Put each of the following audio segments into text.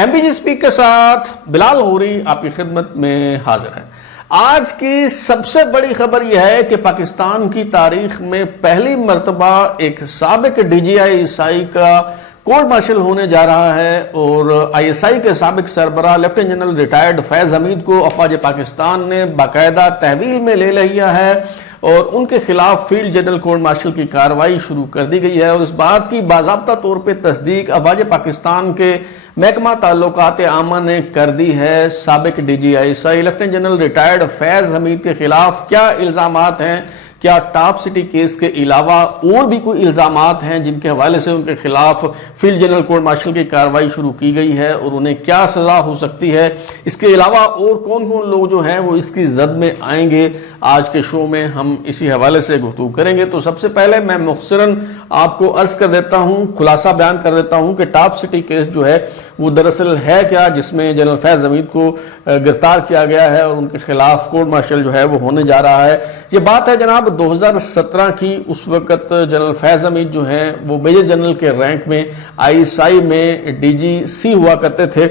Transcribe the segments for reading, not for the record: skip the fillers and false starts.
M B G speak کے ساتھ بلال غوری آپ کی خدمت میں حاضر ہے۔ آج کی سب سے بڑی خبر یہ ہے کہ پاکستان کی تاریخ میں پہلی مرتبہ ایک سابق ڈی جی آئی ایس آئی کا کورٹ مارشل ہونے جا رہا ہے، اور آئی ایس آئی کے سابق سربراہ لیفٹیننٹ جنرل ریٹائرڈ فیض حمید کو افواج پاکستان نے باقاعدہ تحویل میں لے لیا ہے، اور ان کے خلاف فیلڈ جنرل کورٹ مارشل کی کارروائی شروع کر دی گئی ہے۔ اور اس بات کی باضابطہ طور پہ تصدیق افواج پاکستان کے محکمہ تعلقات عامہ نے کر دی ہے۔ سابق D G I S I lieutenant general retired Faiz Hameed کے خلاف کیا الزامات ہیں، کیا ٹاپ سٹی کیس کے علاوہ اور بھی کوئی الزامات ہیں جن کے حوالے سے ان کے خلاف فیلڈ جنرل کورٹ مارشل کی کارروائی شروع کی گئی ہے، اور انہیں کیا سزا ہو سکتی ہے، اس کے علاوہ اور کون کون لوگ جو ہیں وہ اس کی زد میں آئیں گے، آج کے شو میں ہم اسی حوالے سے گفتگو کریں گے۔ تو سب سے پہلے میں مختصراً آپ کو عرض کر دیتا ہوں، خلاصہ بیان کر دیتا ہوں کہ ٹاپ سٹی کیس جو ہے وہ دراصل ہے کیا، جس میں جنرل فیض حمید کو گرفتار کیا گیا ہے اور ان کے خلاف کورٹ مارشل جو ہے وہ ہونے جا رہا ہے۔ یہ بات ہے جناب 2017 کی۔ اس وقت جنرل فیض حمید جو ہیں وہ میجر جنرل کے رینک میں آئی ایس آئی میں ڈی جی سی ہوا کرتے تھے۔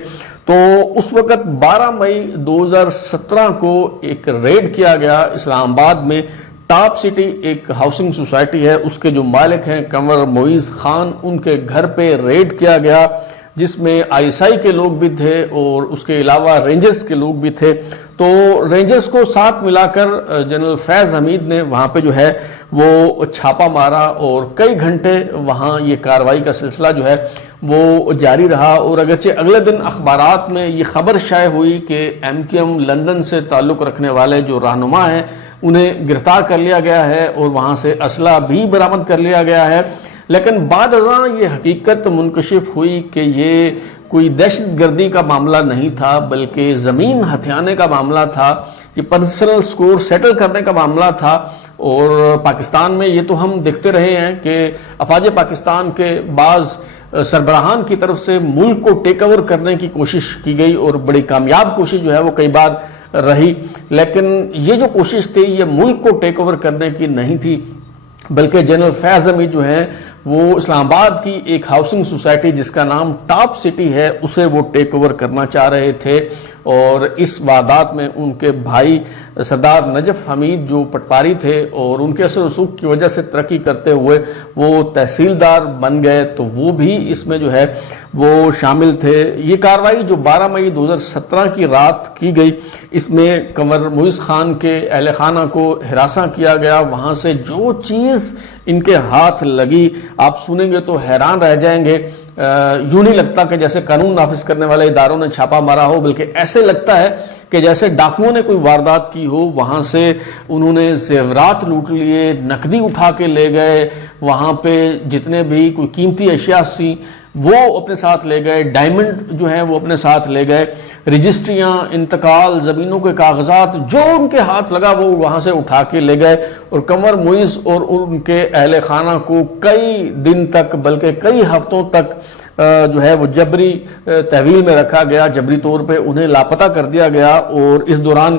تو اس وقت 12 مئی 2017 کو ایک ریڈ کیا گیا اسلام آباد میں۔ ٹاپ سٹی ایک ہاؤسنگ سوسائٹی ہے، اس کے جو مالک ہیں کنور معیز خان، ان کے گھر پہ ریڈ کیا گیا، جس میں آئی ایس آئی کے لوگ بھی تھے اور اس کے علاوہ رینجرز کے لوگ بھی تھے۔ تو رینجرز کو ساتھ ملا کر جنرل فیض حمید نے وہاں پہ جو ہے وہ چھاپا مارا، اور کئی گھنٹے وہاں یہ کارروائی کا سلسلہ جو ہے وہ جاری رہا۔ اور اگرچہ اگلے دن اخبارات میں یہ خبر شائع ہوئی کہ ایم کیو ایم لندن سے تعلق رکھنے والے جو رہنما ہیں انہیں گرفتار کر لیا گیا ہے، اور وہاں سے اسلحہ بھی برآمد کر لیا گیا ہے، لیکن بعد ازاں یہ حقیقت منکشف ہوئی کہ یہ کوئی دہشت گردی کا معاملہ نہیں تھا، بلکہ زمین ہتھیانے کا معاملہ تھا، یہ پرسنل سکور سیٹل کرنے کا معاملہ تھا۔ اور پاکستان میں یہ تو ہم دیکھتے رہے ہیں کہ افواج پاکستان کے بعض سربراہان کی طرف سے ملک کو ٹیک اوور کرنے کی کوشش کی گئی، اور بڑی کامیاب کوشش جو ہے وہ کئی بار رہی، لیکن یہ جو کوشش تھی یہ ملک کو ٹیک اوور کرنے کی نہیں تھی، بلکہ جنرل فیض حمید جو ہے وہ اسلام آباد کی ایک ہاؤسنگ سوسائٹی جس کا نام ٹاپ سٹی ہے اسے وہ ٹیک اوور کرنا چاہ رہے تھے۔ اور اس واردات میں ان کے بھائی سردار نجف حمید جو پٹواری تھے اور ان کے اثر رسوخ کی وجہ سے ترقی کرتے ہوئے وہ تحصیلدار بن گئے، تو وہ بھی اس میں جو ہے وہ شامل تھے۔ یہ کارروائی جو 12 مئی 2017 کی رات کی گئی، اس میں کنور معیز خان کے اہل خانہ کو ہراساں کیا گیا۔ وہاں سے جو چیز ان کے ہاتھ لگی آپ سنیں گے تو حیران رہ جائیں گے۔ یوں نہیں لگتا کہ جیسے قانون نافذ کرنے والے اداروں نے چھاپا مارا ہو، بلکہ ایسے لگتا ہے کہ جیسے ڈاکوؤں نے کوئی واردات کی ہو۔ وہاں سے انہوں نے زیورات لوٹ لیے، نقدی اٹھا کے لے گئے، وہاں پہ جتنے بھی کوئی قیمتی اشیاء سی وہ اپنے ساتھ لے گئے، ڈائمنڈ جو ہیں وہ اپنے ساتھ لے گئے، رجسٹریاں، انتقال، زمینوں کے کاغذات جو ان کے ہاتھ لگا وہ وہاں سے اٹھا کے لے گئے۔ اور کنور معیز اور ان کے اہل خانہ کو کئی دن تک بلکہ کئی ہفتوں تک جو ہے وہ جبری تحویل میں رکھا گیا، جبری طور پہ انہیں لاپتہ کر دیا گیا۔ اور اس دوران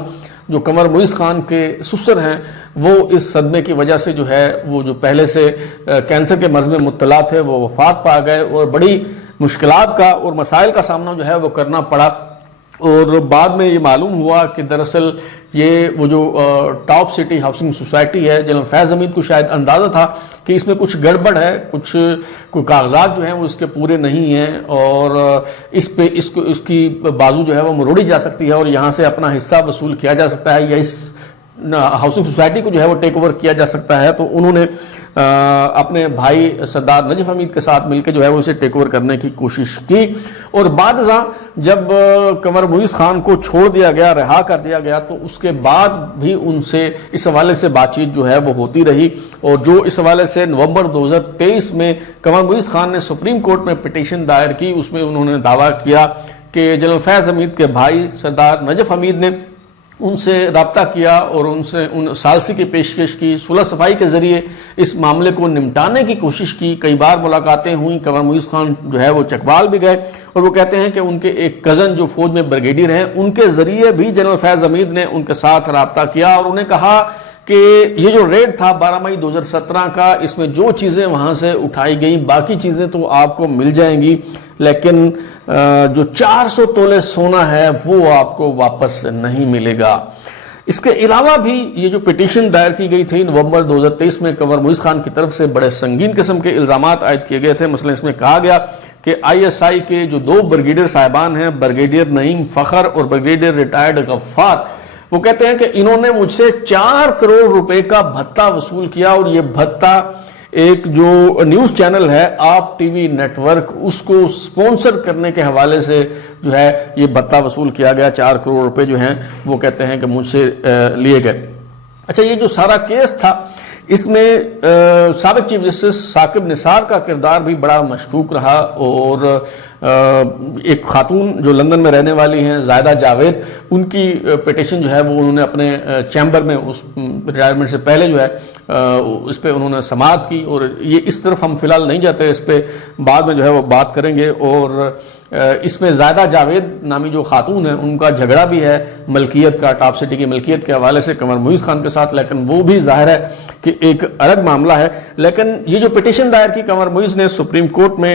جو کنور معیز خان کے سسر ہیں وہ اس صدمے کی وجہ سے جو ہے وہ جو پہلے سے کینسر کے مرض میں مبتلا تھے وہ وفات پا گئے، اور بڑی مشکلات کا اور مسائل کا سامنا جو ہے وہ کرنا پڑا۔ اور بعد میں یہ معلوم ہوا کہ دراصل یہ وہ جو ٹاپ سٹی ہاؤسنگ سوسائٹی ہے، جنرل فیض حمید کو شاید اندازہ تھا کہ اس میں کچھ گڑبڑ ہے، کوئی کاغذات جو ہیں وہ اس کے پورے نہیں ہیں، اور اس کی بازو جو ہے وہ مروڑی جا سکتی ہے اور یہاں سے اپنا حصہ وصول کیا جا سکتا ہے، یا اس ہاؤسنگ سوسائٹی کو جو ہے وہ ٹیک اوور کیا جا سکتا ہے۔ تو انہوں نے اپنے بھائی سردار نجف حمید کے ساتھ مل کے جو ہے وہ اسے ٹیک اوور کرنے کی کوشش کی۔ اور بعد ازاں جب کنور معیز خان کو چھوڑ دیا گیا، رہا کر دیا گیا، تو اس کے بعد بھی ان سے اس حوالے سے بات چیت جو ہے وہ ہوتی رہی، اور جو اس حوالے سے نومبر 2023 میں کنور معیز خان نے سپریم کورٹ میں پٹیشن دائر کی، اس میں انہوں نے دعویٰ کیا کہ جنرل فیض حمید کے بھائی سردار نجف حمید نے ان سے رابطہ کیا اور ان سے ثالثی کی پیشکش کی، صلح صفائی کے ذریعے اس معاملے کو نمٹانے کی کوشش کی۔ کئی بار ملاقاتیں ہوئیں، کنور معیز خان جو ہے وہ چکوال بھی گئے، اور وہ کہتے ہیں کہ ان کے ایک کزن جو فوج میں بریگیڈیئر ہیں ان کے ذریعے بھی جنرل فیض حمید نے ان کے ساتھ رابطہ کیا، اور انہیں کہا کہ یہ جو ریڈ تھا 12 مئی 2017 کا، اس میں جو چیزیں وہاں سے اٹھائی گئیں، باقی چیزیں تو آپ کو مل جائیں گی، لیکن جو 400 تولے سونا ہے وہ آپ کو واپس نہیں ملے گا۔ اس کے علاوہ بھی یہ جو پٹیشن دائر کی گئی تھی نومبر 2023 میں کنور معیز خان کی طرف سے بڑے سنگین قسم کے الزامات عائد کیے گئے تھے۔ مثلا اس میں کہا گیا کہ آئی ایس آئی کے جو 2 بریگیڈیئر صاحبان ہیں، بریگیڈیئر نعیم فخر اور بریگیڈیئر ریٹائرڈ غفار، وہ کہتے ہیں کہ انہوں نے مجھ سے 4 کروڑ روپے کا بھتہ وصول کیا، اور یہ بھتہ ایک جو نیوز چینل ہے آپ ٹی وی نیٹ ورک، اس کو سپونسر کرنے کے حوالے سے جو ہے یہ بھتہ وصول کیا گیا۔ 4 کروڑ روپے جو ہیں وہ کہتے ہیں کہ مجھ سے لیے گئے۔ اچھا، یہ جو سارا کیس تھا اس میں سابق چیف جسٹس ثاقب نثار کا کردار بھی بڑا مشکوک رہا، اور ایک خاتون جو لندن میں رہنے والی ہیں زائدہ جاوید، ان کی پٹیشن جو ہے وہ انہوں نے اپنے چیمبر میں اس ریٹائرمنٹ سے پہلے جو ہے اس پہ انہوں نے سماعت کی، اور یہ اس طرف ہم فی الحال نہیں جاتے، اس پہ بعد میں جو ہے وہ بات کریں گے۔ اور اس میں زائدہ جاوید نامی جو خاتون ہیں ان کا جھگڑا بھی ہے ملکیت کا، ٹاپ سٹی کی ملکیت کے حوالے سے کنور معیز خان کے ساتھ، لیکن وہ بھی ظاہر ہے کہ ایک الگ معاملہ ہے۔ لیکن یہ جو پٹیشن دائر کی کنور معیز نے سپریم کورٹ میں،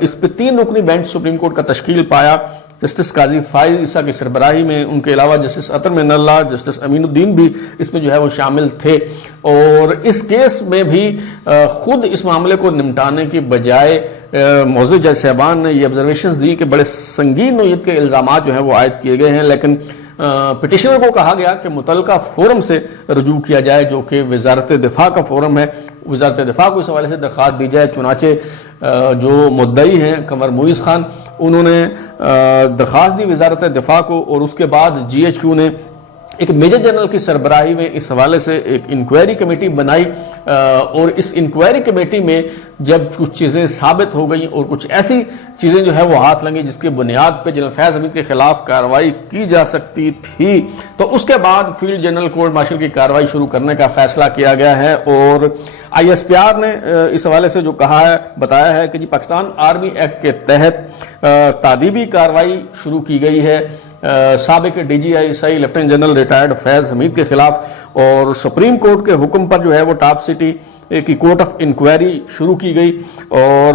اس پہ 3 رکنی بینچ سپریم کورٹ کا تشکیل پایا، جسٹس قاضی فائز عیسیٰ کی سربراہی میں، ان کے علاوہ جسٹس عطر معین اللہ، جسٹس امین الدین بھی اس میں جو ہے وہ شامل تھے، اور اس کیس میں بھی خود اس معاملے کو نمٹانے کی بجائے معزز جج صاحبان نے یہ آبزرویشنز دی کہ بڑے سنگین نوعیت کے الزامات جو ہیں وہ عائد کیے گئے ہیں، لیکن پٹیشنر کو کہا گیا کہ متعلقہ فورم سے رجوع کیا جائے جو کہ وزارت دفاع کا فورم ہے، وزارت دفاع کو اس حوالے سے درخواست دی جائے۔ چنانچہ جو مدعی ہیں کنور معیز خان، انہوں نے درخواست دی وزارت دفاع کو، اور اس کے بعد جی ایچ کیو نے ایک میجر جنرل کی سربراہی میں اس حوالے سے ایک انکوائری کمیٹی بنائی، اور اس انکوائری کمیٹی میں جب کچھ چیزیں ثابت ہو گئیں اور کچھ ایسی چیزیں جو ہے وہ ہاتھ لگیں جس کی بنیاد پہ جنرل فیض حمید کے خلاف کارروائی کی جا سکتی تھی، تو اس کے بعد فیلڈ جنرل کورٹ مارشل کی کارروائی شروع کرنے کا فیصلہ کیا گیا ہے۔ اور آئی ایس پی آر نے اس حوالے سے جو کہا ہے، بتایا ہے کہ جی پاکستان آرمی ایکٹ کے تحت تادیبی کارروائی شروع کی گئی ہے سابق D G I S I lieutenant general retired Faiz Hameed کے خلاف، اور سپریم کورٹ کے حکم پر جو ہے وہ ٹاپ سٹی کی کورٹ آف انکوائری شروع کی گئی، اور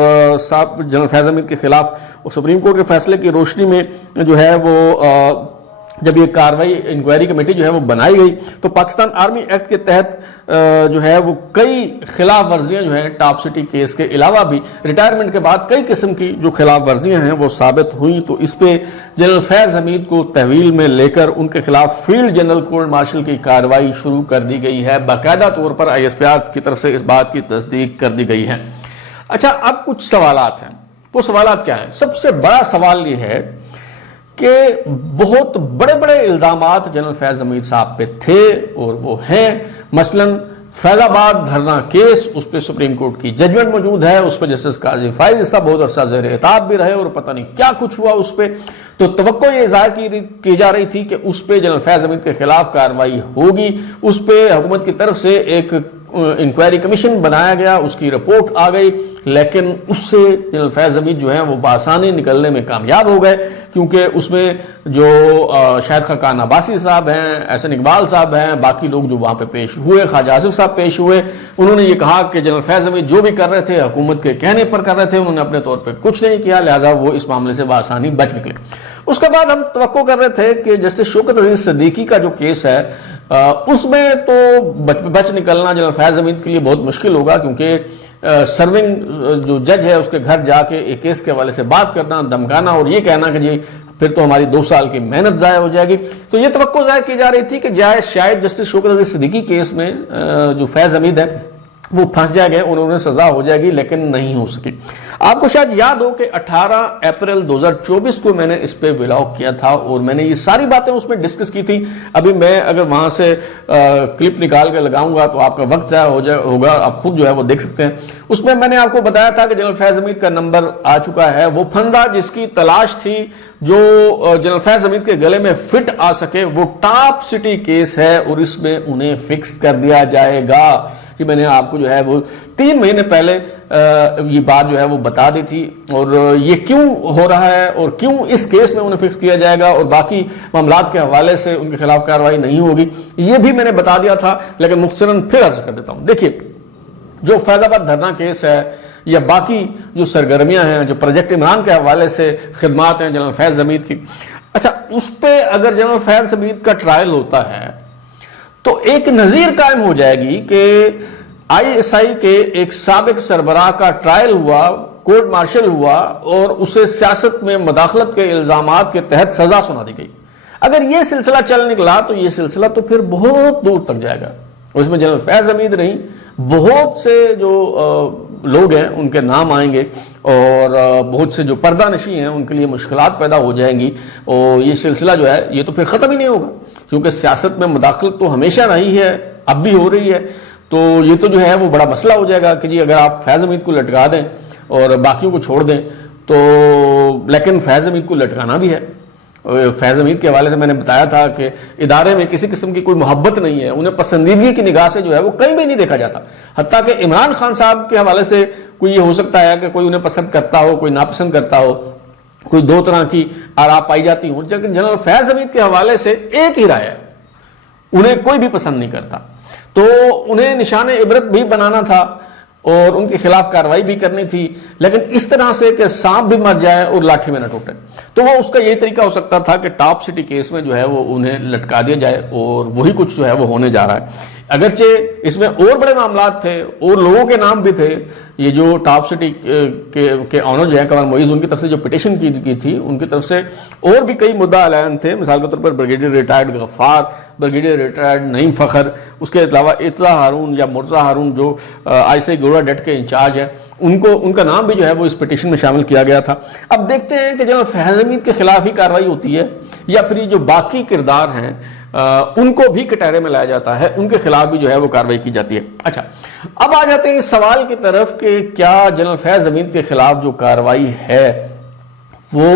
جنرل فیض حمید کے خلاف سپریم کورٹ کے فیصلے کی روشنی میں جو ہے وہ جب یہ کاروائی انکوائری کمیٹی جو ہے وہ بنائی گئی، تو پاکستان آرمی ایکٹ کے تحت جو ہے وہ کئی خلاف ورزیاں جو ہیں ٹاپ سٹی کیس کے علاوہ بھی ریٹائرمنٹ کے بعد کئی قسم کی جو خلاف ورزیاں ہیں وہ ثابت ہوئیں، تو اس پہ جنرل فیض حمید کو تحویل میں لے کر ان کے خلاف فیلڈ جنرل کورٹ مارشل کی کارروائی شروع کر دی گئی ہے۔ باقاعدہ طور پر آئی ایس پی آر کی طرف سے اس بات کی تصدیق کر دی گئی ہے۔ اچھا، اب کچھ سوالات ہیں، وہ سوالات کیا ہیں؟ سب سے بڑا سوال یہ ہے کہ بہت بڑے بڑے الزامات جنرل فیض حمید صاحب پہ تھے اور وہ ہیں، مثلا فیض آباد دھرنا کیس، اس پہ سپریم کورٹ کی ججمنٹ موجود ہے، اس پہ جسٹس قاضی فائز عیسیٰ بہت عرصہ زیر اعتاب بھی رہے، اور پتہ نہیں کیا کچھ ہوا اس پہ، تو توقع یہ ظاہر کی جا رہی تھی کہ اس پہ جنرل فیض حمید کے خلاف کارروائی ہوگی، اس پہ حکومت کی طرف سے ایک انکوائری کمیشن بنایا گیا، اس کی رپورٹ آ گئی، لیکن اس سے جنرل فیض حمید جو ہیں وہ بآسانی نکلنے میں کامیاب ہو گئے، کیونکہ اس میں جو شاہد خاقان عباسی صاحب ہیں، احسن اقبال صاحب ہیں، باقی لوگ جو وہاں پہ پیش ہوئے، خواجہ آصف صاحب پیش ہوئے، انہوں نے یہ کہا کہ جنرل فیض حمید جو بھی کر رہے تھے حکومت کے کہنے پر کر رہے تھے، انہوں نے اپنے طور پہ کچھ نہیں کیا، لہذا وہ اس معاملے سے بآسانی بچ نکلے۔ اس کے بعد ہم توقع کر رہے تھے کہ جسٹس شوکت عزیز صدیقی کا جو کیس ہے اس میں تو بچ نکلنا جنرل فیض حمید کے لیے بہت مشکل ہوگا، کیونکہ سرونگ جو جج ہے اس کے گھر جا کے ایک کیس کے حوالے سے بات کرنا، دمکانا اور یہ کہنا کہ جی پھر تو ہماری 2 سال کی محنت ضائع ہو جائے گی، تو یہ توقع ظاہر کی جا رہی تھی کہ شاید جسٹس شوکت عزیز صدیقی کیس میں جو فیض حمید ہے وہ پھنس جائے گئے، انہوں سزا ہو جائے گی، لیکن نہیں ہو سکی۔ آپ کو شاید یاد ہو کہ 18 اپریل 2024 کو میں نے اس پہ ولاگ کیا تھا اور میں نے یہ ساری باتیں اس میں ڈسکس کی تھی۔ ابھی میں اگر وہاں سے کلپ نکال کے لگاؤں گا تو آپ کا وقت ضائع ہوگا، آپ خود جو ہے وہ دیکھ سکتے ہیں۔ اس میں میں نے آپ کو بتایا تھا کہ جنرل فیض حمید کا نمبر آ چکا ہے، وہ پھندا جس کی تلاش تھی جو جنرل فیض حمید کے گلے میں فٹ آ سکے، وہ ٹاپ سٹی کیس ہے اور اس میں انہیں فکس کر دیا جائے گا۔ کہ میں نے آپ کو جو ہے وہ 3 مہینے پہلے یہ بات جو ہے وہ بتا دی تھی، اور یہ کیوں ہو رہا ہے اور کیوں اس کیس میں انہیں فکس کیا جائے گا اور باقی معاملات کے حوالے سے ان کے خلاف کارروائی نہیں ہوگی، یہ بھی میں نے بتا دیا تھا، لیکن مختصراً پھر عرض کر دیتا ہوں۔ دیکھیے، جو فیض آباد دھرنا کیس ہے یا باقی جو سرگرمیاں ہیں، جو پروجیکٹ عمران کے حوالے سے خدمات ہیں جنرل فیض حمید کی، اچھا اس پہ اگر جنرل فیض حمید کا ٹرائل ہوتا ہے تو ایک نظیر قائم ہو جائے گی کہ آئی ایس آئی کے ایک سابق سربراہ کا ٹرائل ہوا، کورٹ مارشل ہوا اور اسے سیاست میں مداخلت کے الزامات کے تحت سزا سنا دی گئی۔ اگر یہ سلسلہ چل نکلا تو یہ سلسلہ تو پھر بہت دور تک جائے گا، اور اس میں جنرل فیض حمید نہیں، بہت سے جو لوگ ہیں ان کے نام آئیں گے، اور بہت سے جو پردہ نشی ہیں ان کے لیے مشکلات پیدا ہو جائیں گی، اور یہ سلسلہ جو ہے یہ تو پھر ختم ہی نہیں ہوگا، کیونکہ سیاست میں مداخلت تو ہمیشہ رہی ہے، اب بھی ہو رہی ہے، تو یہ تو جو ہے وہ بڑا مسئلہ ہو جائے گا کہ جی اگر آپ فیض حمید کو لٹکا دیں اور باقیوں کو چھوڑ دیں تو، لیکن فیض حمید کو لٹکانا بھی ہے۔ فیض حمید کے حوالے سے میں نے بتایا تھا کہ ادارے میں کسی قسم کی کوئی محبت نہیں ہے، انہیں پسندیدگی کی نگاہ سے جو ہے وہ کہیں بھی نہیں دیکھا جاتا، حتیٰ کہ عمران خان صاحب کے حوالے سے کوئی یہ ہو سکتا ہے کہ کوئی انہیں پسند کرتا ہو، کوئی ناپسند کرتا ہو، کوئی دو طرح کی آراء پائی جاتی ہوں، لیکن جنرل فیض حمید کے حوالے سے ایک ہی رائے ہے، انہیں کوئی بھی پسند نہیں کرتا، تو انہیں نشان عبرت بھی بنانا تھا اور ان کے خلاف کارروائی بھی کرنی تھی، لیکن اس طرح سے کہ سانپ بھی مر جائے اور لاٹھی میں نہ ٹوٹے، تو وہ اس کا یہی طریقہ ہو سکتا تھا کہ ٹاپ سٹی کیس میں جو ہے وہ انہیں لٹکا دیا جائے، اور وہی کچھ جو ہے وہ ہونے جا رہا ہے۔ اگرچہ اس میں اور بڑے معاملات تھے اور لوگوں کے نام بھی تھے، یہ جو ٹاپ سٹی کے آنر جو ہیں قمر معیز، ان کی طرف سے جو پٹیشن کی تھی ان کی طرف سے اور بھی کئی مدعا علیان تھے، مثال کے طور پر بریگیڈیئر ریٹائرڈ غفار، بریگیڈیئر ریٹائرڈ نعیم فخر، اس کے علاوہ اطلاع ہارون یا مرزا ہارون جو آئی سی گورا ڈیٹ کے انچارج ہیں، ان کا نام بھی جو ہے وہ اس پٹیشن میں شامل کیا گیا تھا۔ اب دیکھتے ہیں کہ جناب فیض حمید کے خلاف ہی کارروائی ہوتی ہے یا پھر یہ جو باقی کردار ہیں ان کو بھی کٹہرے میں لایا جاتا ہے، ان کے خلاف بھی جو ہے وہ کارروائی کی جاتی ہے۔ اچھا، اب آ جاتے ہیں اس سوال کی طرف کہ کیا جنرل فیض حمید کے خلاف جو کارروائی ہے وہ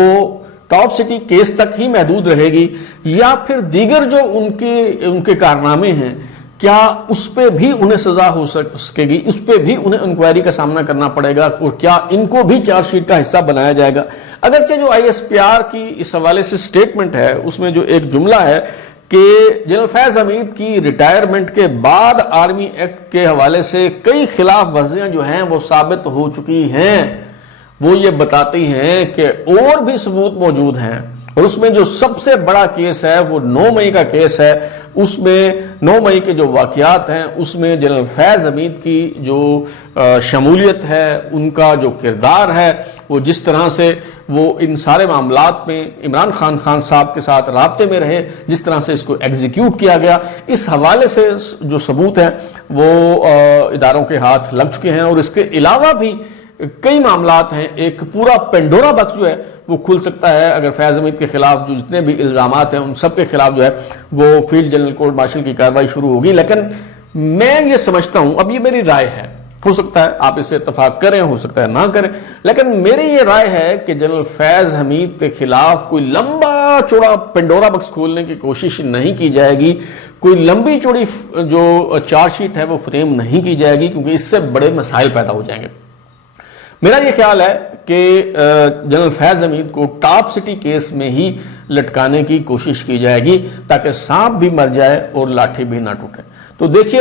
ٹاپ سٹی کیس تک ہی محدود رہے گی یا پھر دیگر جو ان کے کارنامے ہیں کیا اس پہ بھی انہیں سزا ہو سکے گی، اس پہ بھی انہیں انکوائری کا سامنا کرنا پڑے گا، اور کیا ان کو بھی چارج شیٹ کا حصہ بنایا جائے گا؟ اگرچہ جو آئی ایس پی آر کی اس حوالے سے سٹیٹمنٹ ہے اس میں جو ایک جملہ ہے کہ جنرل فیض حمید کی ریٹائرمنٹ کے بعد آرمی ایکٹ کے حوالے سے کئی خلاف ورزیاں جو ہیں وہ ثابت ہو چکی ہیں، وہ یہ بتاتی ہیں کہ اور بھی ثبوت موجود ہیں، اور اس میں جو سب سے بڑا کیس ہے وہ 9 مئی کا کیس ہے، اس میں 9 مئی کے جو واقعات ہیں اس میں جنرل فیض حمید کی جو شمولیت ہے، ان کا جو کردار ہے، وہ جس طرح سے وہ ان سارے معاملات میں عمران خان صاحب کے ساتھ رابطے میں رہے، جس طرح سے اس کو ایگزیکیوٹ کیا گیا، اس حوالے سے جو ثبوت ہیں وہ اداروں کے ہاتھ لگ چکے ہیں، اور اس کے علاوہ بھی کئی معاملات ہیں، ایک پورا پینڈورا باکس جو ہے وہ کھل سکتا ہے اگر فیض حمید کے خلاف جو جتنے بھی الزامات ہیں ان سب کے خلاف جو ہے وہ فیلڈ جنرل کورٹ مارشل کی کارروائی شروع ہوگی۔ لیکن میں یہ سمجھتا ہوں، اب یہ میری رائے ہے، ہو سکتا ہے آپ اس سے اتفاق کریں، ہو سکتا ہے نہ کریں، لیکن میری یہ رائے ہے کہ جنرل فیض حمید کے خلاف کوئی لمبا چوڑا پینڈورا باکس کھولنے کی کوشش نہیں کی جائے گی، کوئی لمبی چوڑی جو چارج شیٹ ہے وہ فریم نہیں کی جائے گی، کیونکہ اس سے بڑے مسائل پیدا ہو جائیں گے۔ میرا یہ خیال ہے کہ جنرل فیض حمید کو ٹاپ سٹی کیس میں ہی لٹکانے کی کوشش کی جائے گی تاکہ سانپ بھی مر جائے اور لاٹھی بھی نہ ٹوٹے۔ تو دیکھیے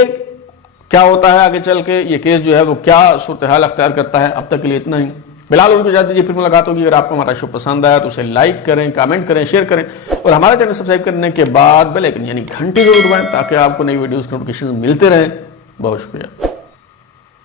کیا ہوتا ہے آگے چل کے، یہ کیس جو ہے وہ کیا صورتحال اختیار کرتا ہے۔ اب تک کے لیے اتنا ہی، بلال اور کو اجازت دیجیے، پھر ملاقات ہوگی۔ اگر آپ کو ہمارا شو پسند آیا تو اسے لائک کریں، کامنٹ کریں، شیئر کریں، اور ہمارا چینل سبسکرائب کرنے کے بعد بیل آئیکن یعنی گھنٹی ضرور دبائیں تاکہ آپ کو نئی ویڈیوز کے نوٹیفیکیشن ملتے رہیں۔ بہت شکریہ۔